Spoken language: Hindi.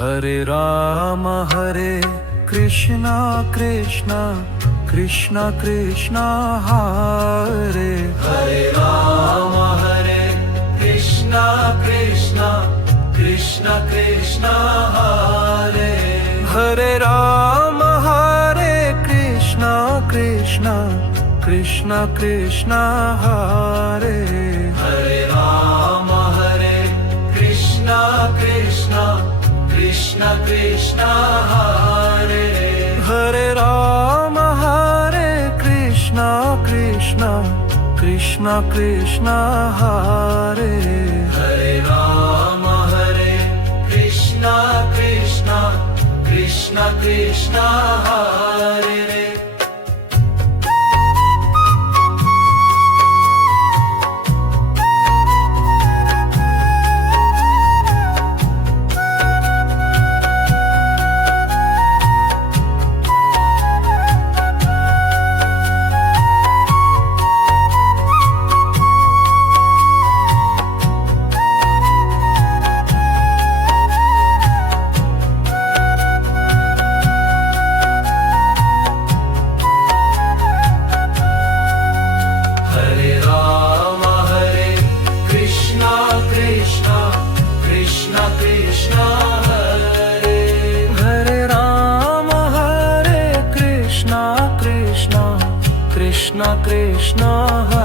हरे कृष्णा कृष्णा कृष्णा कृष्णा हरे राम हरे कृष्णा कृष्णा कृष्णा कृष्णा हरे हरे राम हरे कृष्णा कृष्णा कृष्णा कृष्णा हरे राम हरे कृष्णा कृष्णा कृष्णा कृष्णा हरे हरे राम हरे कृष्णा कृष्णा कृष्णा कृष्णा हरे राम हरे कृष्णा कृष्णा कृष्णा कृष्णा हरे कृष्णा कृष्णा